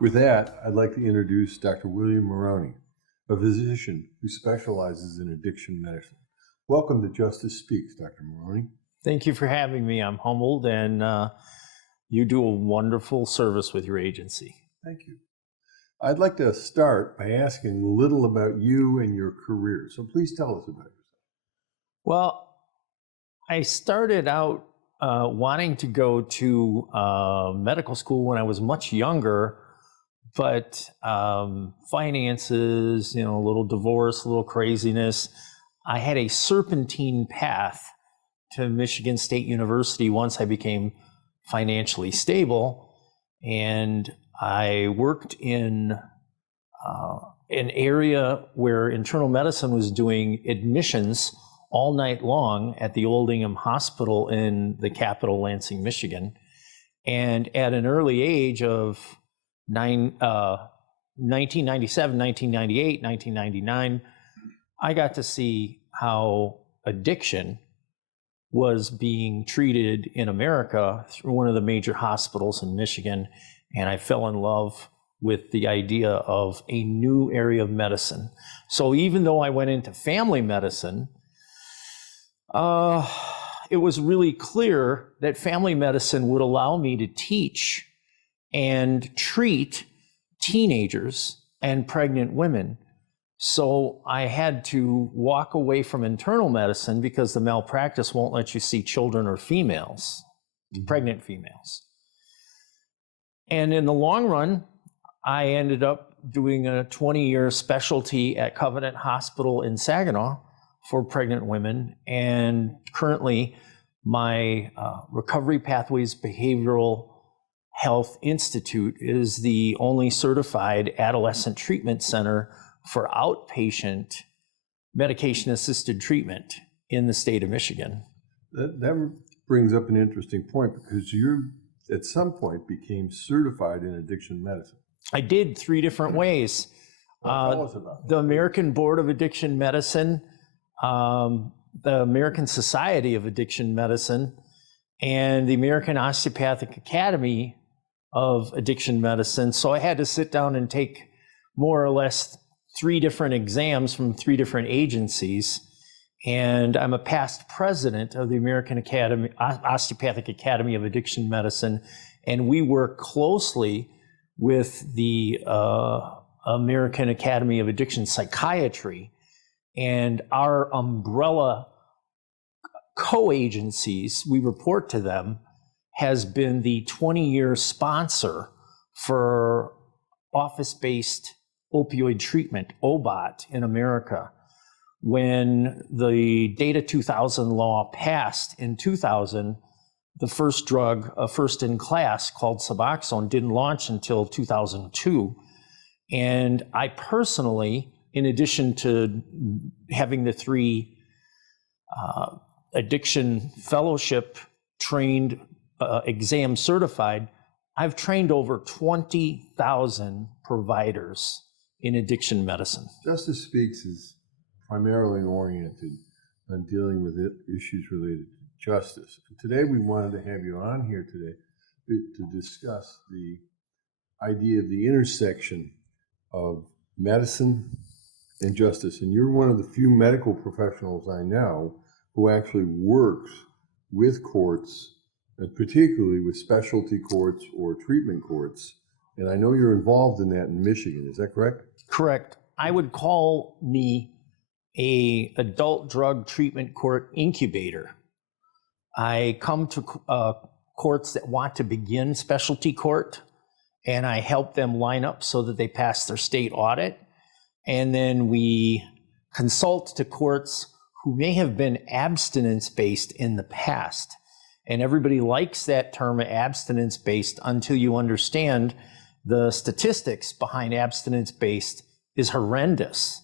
With that, I'd like to introduce Dr. William Morrone, a physician who specializes in addiction medicine. Welcome to Justice Speaks, Dr. Morrone. Thank you for having me. I'm humbled, and you do a wonderful service with your agency. Thank you. I'd like to start by asking a little about you and your career. So please tell us about yourself. Well, I started out wanting to go to medical school when I was much younger, but finances, a little divorce, a little craziness. I had a serpentine path to Michigan State University once I became financially stable, and I worked in an area where internal medicine was doing admissions all night long at the Oldingham Hospital in the capital, Lansing, Michigan. And at an early age of 1997, 1998, 1999, I got to see how addiction was being treated in America through one of the major hospitals in Michigan. And I fell in love with the idea of a new area of medicine. So even though I went into family medicine, it was really clear that family medicine would allow me to teach and treat teenagers and pregnant women. So I had to walk away from internal medicine because the malpractice won't let you see children or females, pregnant females. And in the long run, I ended up doing a 20-year specialty at Covenant Hospital in Saginaw for pregnant women. And currently, my Recovery Pathways Behavioral Health Institute is the only certified adolescent treatment center for outpatient medication-assisted treatment in the state of Michigan. That brings up an interesting point, because you, at some point, became certified in addiction medicine. I did 3 different ways. Tell us about that. The American Board of Addiction Medicine, the American Society of Addiction Medicine, and the American Osteopathic Academy of Addiction Medicine. So I had to sit down and take more or less 3 different exams from 3 different agencies. And I'm a past president of the American Osteopathic Academy of Addiction Medicine. And we work closely with the American Academy of Addiction Psychiatry. And our umbrella co-agencies, we report to them, has been the 20-year sponsor for office-based opioid treatment, OBOT, in America. When the Data 2000 law passed in 2000, the first drug, first in class, called Suboxone, didn't launch until 2002. And I personally, in addition to having the 3 addiction fellowship trained, exam certified, I've trained over 20,000 providers in addiction medicine. Justice Speaks is primarily oriented on dealing with issues related to justice. And today we wanted to have you on here today to discuss the idea of the intersection of medicine and justice. And you're one of the few medical professionals I know who actually works with courts, and particularly with specialty courts or treatment courts. And I know you're involved in that in Michigan. Is that correct? Correct. I would call me an adult drug treatment court incubator. I come to courts that want to begin specialty court, and I help them line up so that they pass their state audit. And then we consult to courts who may have been abstinence-based in the past. And everybody likes that term abstinence-based until you understand the statistics behind abstinence-based is horrendous.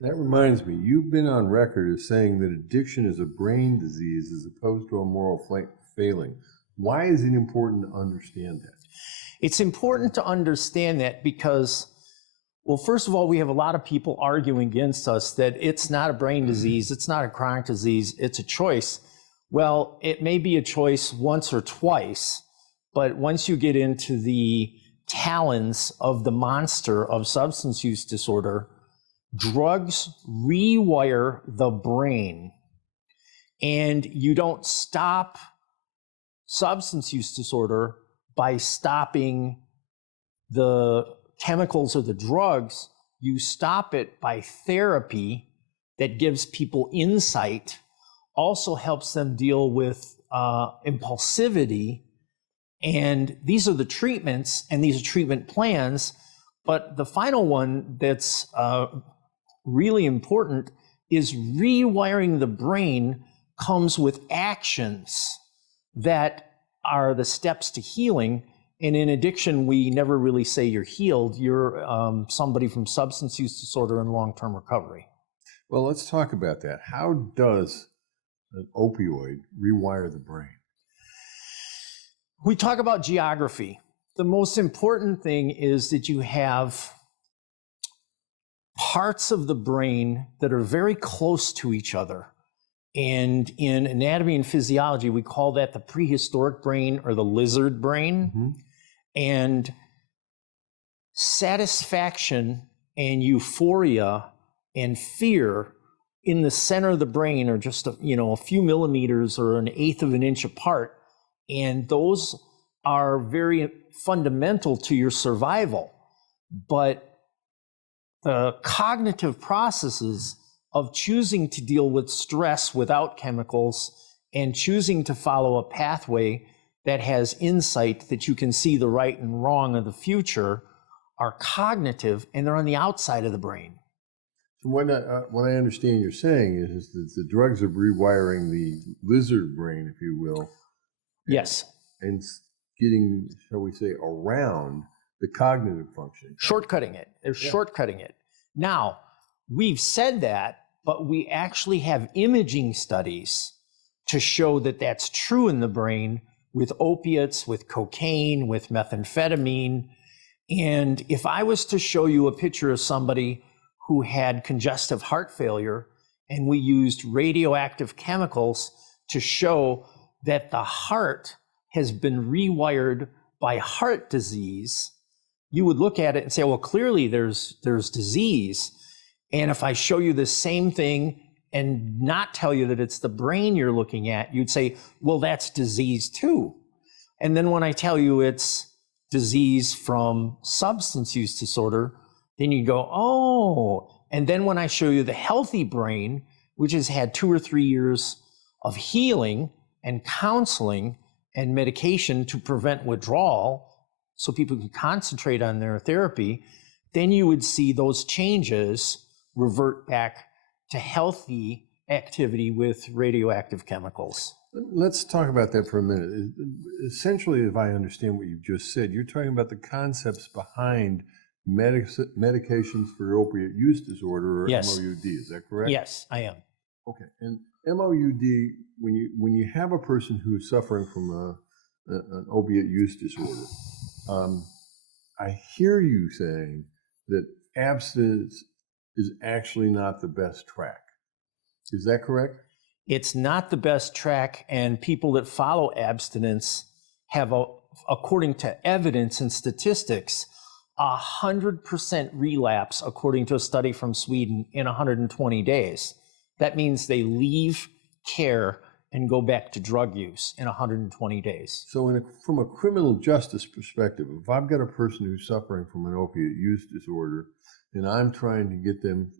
That reminds me, you've been on record as saying that addiction is a brain disease as opposed to a moral failing. Why is it important to understand that? It's important to understand that because, well, first of all, we have a lot of people arguing against us that it's not a brain disease, it's not a chronic disease, it's a choice. Well, it may be a choice once or twice, but once you get into the talons of the monster of substance use disorder, drugs rewire the brain. And you don't stop substance use disorder by stopping the chemicals or the drugs. You stop it by therapy that gives people insight, also helps them deal with impulsivity. And these are the treatments, and these are treatment plans. But the final one that's really important is rewiring the brain comes with actions that are the steps to healing. And in addiction, we never really say you're healed. You're somebody from substance use disorder and long-term recovery. Well, let's talk about that. How does an opioid rewire the brain? We talk about geography. The most important thing is that you have parts of the brain that are very close to each other. And in anatomy and physiology, we call that the prehistoric brain or the lizard brain. Mm-hmm. And satisfaction and euphoria and fear in the center of the brain are just a few millimeters or an eighth of an inch apart. And those are very fundamental to your survival. But the cognitive processes of choosing to deal with stress without chemicals and choosing to follow a pathway that has insight that you can see the right and wrong of the future are cognitive, and they're on the outside of the brain. So what I understand you're saying is that the drugs are rewiring the lizard brain, if you will. Yes. And getting, shall we say, around the cognitive function. Shortcutting it. They're shortcutting it. Now, we've said that, but we actually have imaging studies to show that that's true in the brain with opiates, with cocaine, with methamphetamine. And if I was to show you a picture of somebody who had congestive heart failure, and we used radioactive chemicals to show that the heart has been rewired by heart disease, you would look at it and say, well, clearly there's disease. And if I show you the same thing and not tell you that it's the brain you're looking at, you'd say, well, that's disease too. And then when I tell you it's disease from substance use disorder, then you go, oh. And then when I show you the healthy brain, which has had 2 or 3 years of healing and counseling and medication to prevent withdrawal so people can concentrate on their therapy, then you would see those changes revert back to healthy activity with radioactive chemicals. Let's talk about that for a minute. Essentially, if I understand what you've just said, you're talking about the concepts behind medications for opiate use disorder, or Yes. MOUD. Is that correct? Yes, I am. Okay. And MOUD, when you have a person who is suffering from an opiate use disorder, I hear you saying that abstinence is actually not the best track. Is that correct? It's not the best track, and people that follow abstinence have, according to evidence and statistics, 100% relapse, according to a study from Sweden, in 120 days. That means they leave care and go back to drug use in 120 days. So from a criminal justice perspective, if I've got a person who's suffering from an opiate use disorder and I'm trying to get them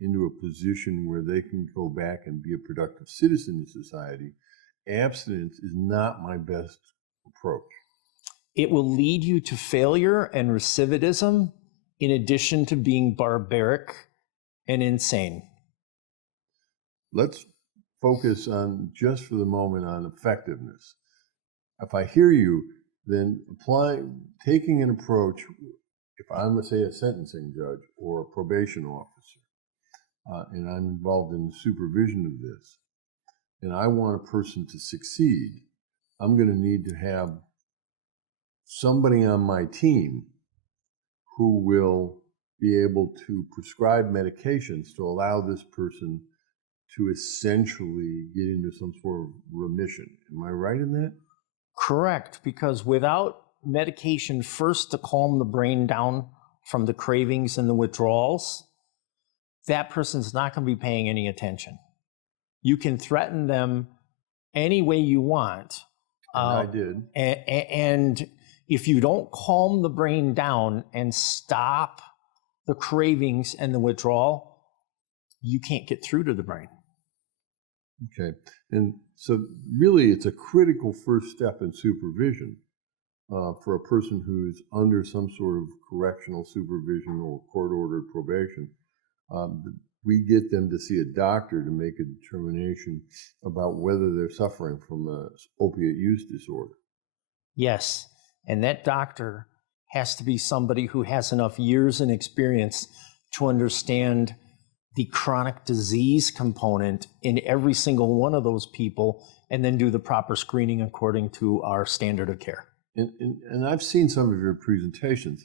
into a position where they can go back and be a productive citizen in society, abstinence is not my best approach. It will lead you to failure and recidivism, in addition to being barbaric and insane. Let's focus on, just for the moment, on effectiveness. If I hear you, then taking an approach, if I'm, let's say, a sentencing judge or a probation officer, and I'm involved in the supervision of this, and I want a person to succeed, I'm going to need to have somebody on my team who will be able to prescribe medications to allow this person to essentially get into some sort of remission. Am I right in that? Correct, because without medication first to calm the brain down from the cravings and the withdrawals, that person's not going to be paying any attention. You can threaten them any way you want. And I did. And if you don't calm the brain down and stop the cravings and the withdrawal, you can't get through to the brain. Okay. And so really it's a critical first step in supervision for a person who's under some sort of correctional supervision or court-ordered probation. We get them to see a doctor to make a determination about whether they're suffering from an opiate use disorder. Yes. And that doctor has to be somebody who has enough years and experience to understand the chronic disease component in every single one of those people, and then do the proper screening according to our standard of care. And I've seen some of your presentations.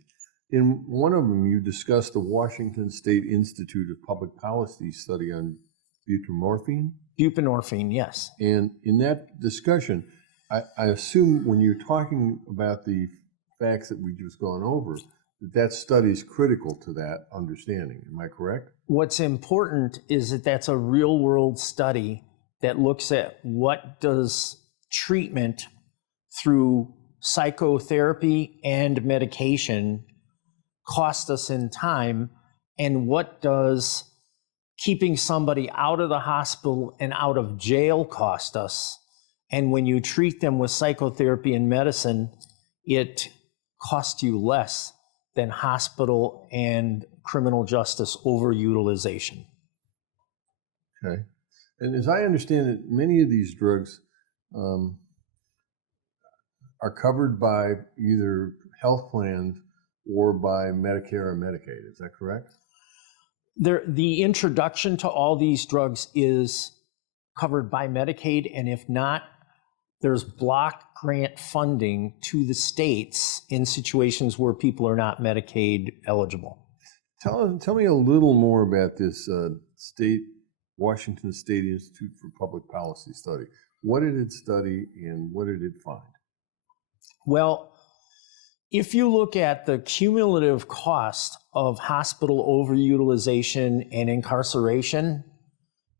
In one of them, you discussed the Washington State Institute of Public Policy study on buprenorphine. Buprenorphine, yes. And in that discussion, I assume when you're talking about the facts that we've just gone over, that study is critical to that understanding. Am I correct? What's important is that that's a real world study that looks at what does treatment through psychotherapy and medication cost us in time, and what does keeping somebody out of the hospital and out of jail cost us. And when you treat them with psychotherapy and medicine, it costs you less than hospital and criminal justice overutilization. Okay. And as I understand it, many of these drugs are covered by either health plans or by Medicare or Medicaid. Is that correct? The introduction to all these drugs is covered by Medicaid, and if not, there's block grant funding to the states in situations where people are not Medicaid eligible. Tell me a little more about this Washington State Institute for Public Policy study. What did it study and what did it find? Well, if you look at the cumulative cost of hospital overutilization and incarceration,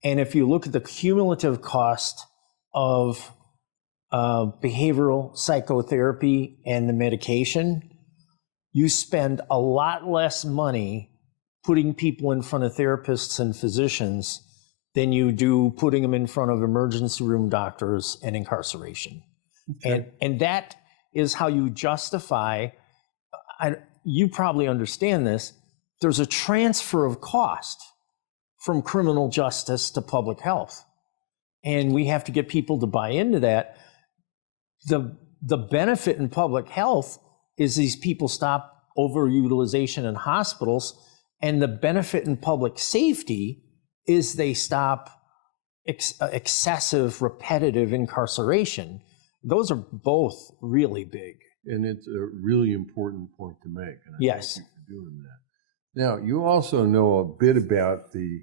and if you look at the cumulative cost of behavioral psychotherapy and the medication, you spend a lot less money putting people in front of therapists and physicians than you do putting them in front of emergency room doctors and incarceration. Okay. And that is how you justify, you probably understand this, there's a transfer of cost from criminal justice to public health. And we have to get people to buy into that. The benefit in public health is these people stop overutilization in hospitals, and the benefit in public safety is they stop excessive repetitive incarceration. Those are both really big. And it's a really important point to make. And I yes. Thank you for doing that. Now, you also know a bit about the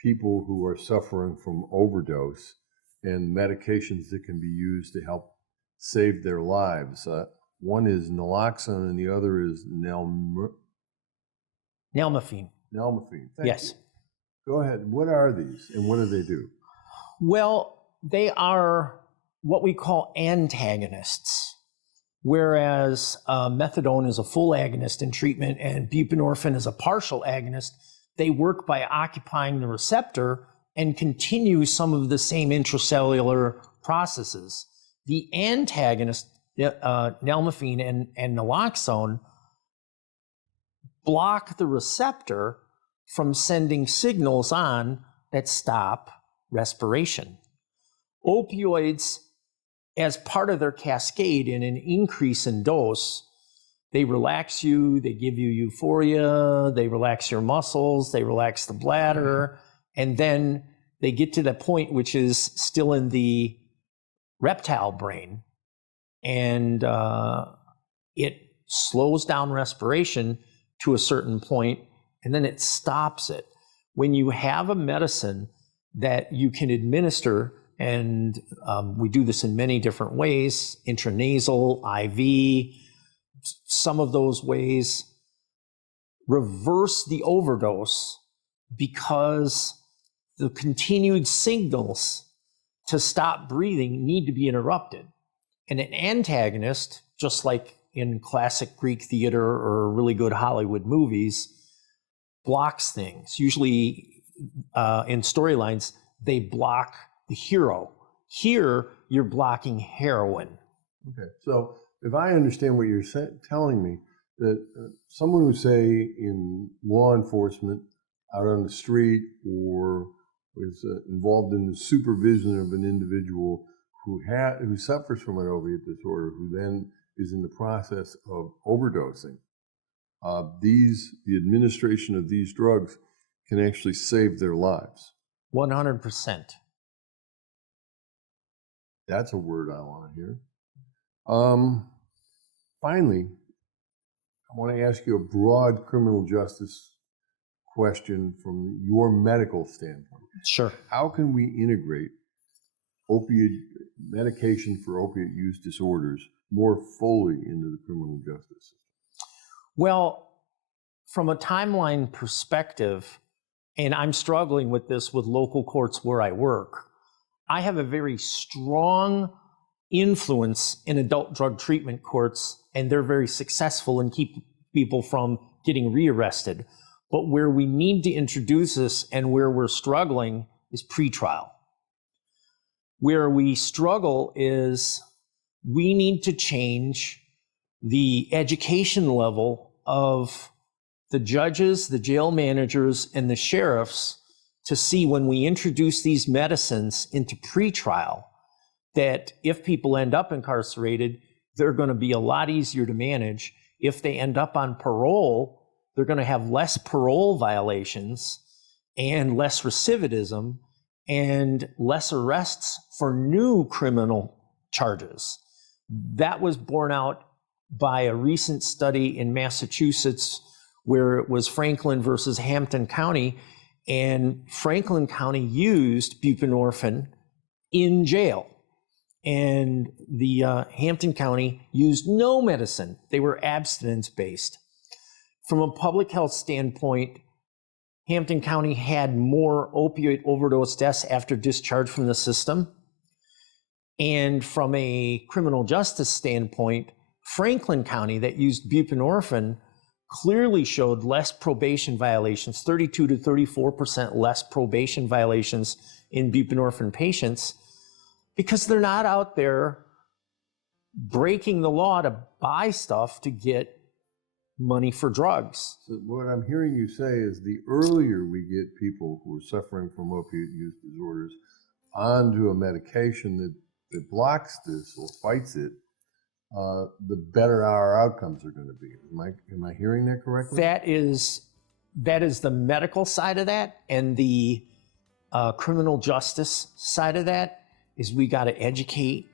people who are suffering from overdose and medications that can be used to help save their lives. One is naloxone and the other is Nalmefene. Nalmefene. Yes. You. Go ahead. What are these and what do they do? Well, they are what we call antagonists, whereas methadone is a full agonist in treatment and buprenorphine is a partial agonist. They work by occupying the receptor and continue some of the same intracellular processes. The antagonist, nalmefene and naloxone, block the receptor from sending signals on that stop respiration. Opioids, as part of their cascade in an increase in dose, they relax you, they give you euphoria, they relax your muscles, they relax the bladder, and then they get to the point which is still in the reptile brain, and it slows down respiration to a certain point, and then it stops it. When you have a medicine that you can administer, and we do this in many different ways, intranasal, IV, some of those ways reverse the overdose because the continued signals to stop breathing need to be interrupted. And an antagonist, just like in classic Greek theater or really good Hollywood movies, blocks things. Usually in storylines, they block the hero. Here, you're blocking heroin. Okay, so if I understand what you're telling me, that someone who, say, in law enforcement, out on the street, or was involved in the supervision of an individual who suffers from an opiate disorder, who then is in the process of overdosing, the administration of these drugs can actually save their lives. 100%. That's a word I want to hear. Finally, I want to ask you a broad criminal justice question from your medical standpoint. Sure. How can we integrate opioid medication for opiate use disorders more fully into the criminal justice system? Well, from a timeline perspective, and I'm struggling with this with local courts where I work, I have a very strong influence in adult drug treatment courts, and they're very successful in keeping people from getting rearrested. But where we need to introduce this and where we're struggling is pretrial. Where we struggle is we need to change the education level of the judges, the jail managers, and the sheriffs to see when we introduce these medicines into pretrial that if people end up incarcerated, they're going to be a lot easier to manage. If they end up on parole, they're going to have less parole violations and less recidivism and less arrests for new criminal charges. That was borne out by a recent study in Massachusetts where it was Franklin versus Hampton County, and Franklin County used buprenorphine in jail. And the Hampton County used no medicine. They were abstinence-based. From a public health standpoint, Hampton County had more opioid overdose deaths after discharge from the system. And from a criminal justice standpoint, Franklin County, that used buprenorphine, clearly showed less probation violations, 32 to 34% less probation violations in buprenorphine patients, because they're not out there breaking the law to buy stuff to get money for drugs. So what I'm hearing you say is the earlier we get people who are suffering from opiate use disorders onto a medication that blocks this or fights it, the better our outcomes are going to be. Am I hearing that correctly? That is the medical side of that, and the criminal justice side of that is we got to educate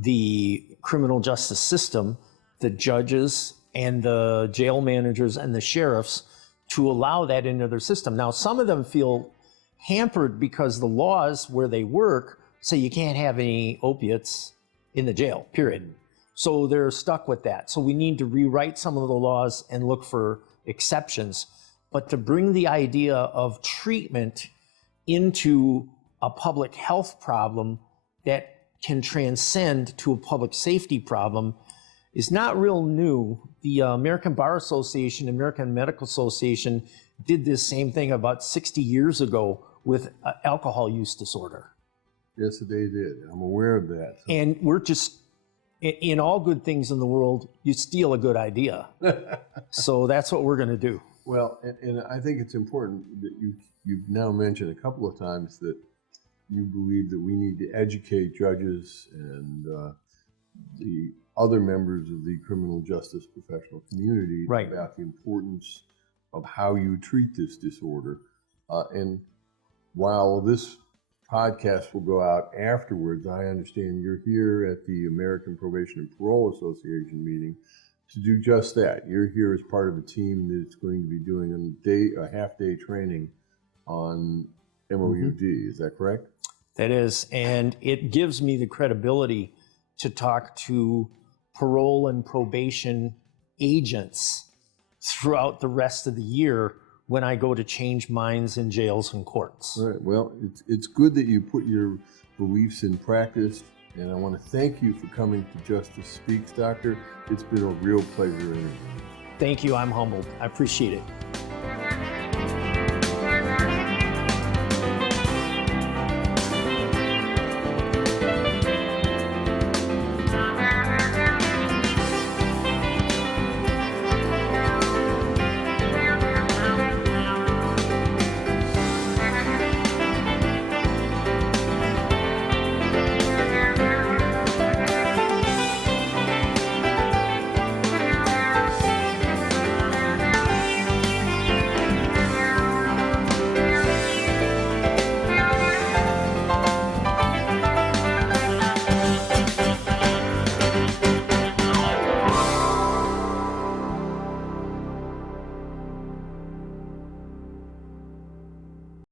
the criminal justice system, the judges and the jail managers and the sheriffs, to allow that into their system. Now, some of them feel hampered because the laws where they work say you can't have any opiates in the jail, period. So they're stuck with that. So we need to rewrite some of the laws and look for exceptions. But to bring the idea of treatment into a public health problem that can transcend to a public safety problem is not real new. The American Bar Association, American Medical Association did this same thing about 60 years ago with alcohol use disorder. Yes, they did. I'm aware of that. So. And we're just, in all good things in the world, you steal a good idea. So that's what we're going to do. Well, and I think it's important that you've now mentioned a couple of times that you believe that we need to educate judges and the other members of the criminal justice professional community about the importance of how you treat this disorder. And while this podcast will go out afterwards, I understand you're here at the American Probation and Parole Association meeting to do just that. You're here as part of a team that's going to be doing a half-day training on MOUD. Is that correct? That is, and it gives me the credibility to talk to parole and probation agents throughout the rest of the year when I go to change minds in jails and courts. All right. Well, it's good that you put your beliefs in practice, and I want to thank you for coming to Justice Speaks, Doctor. It's been a real pleasure interviewing you. Thank you. I'm humbled. I appreciate it.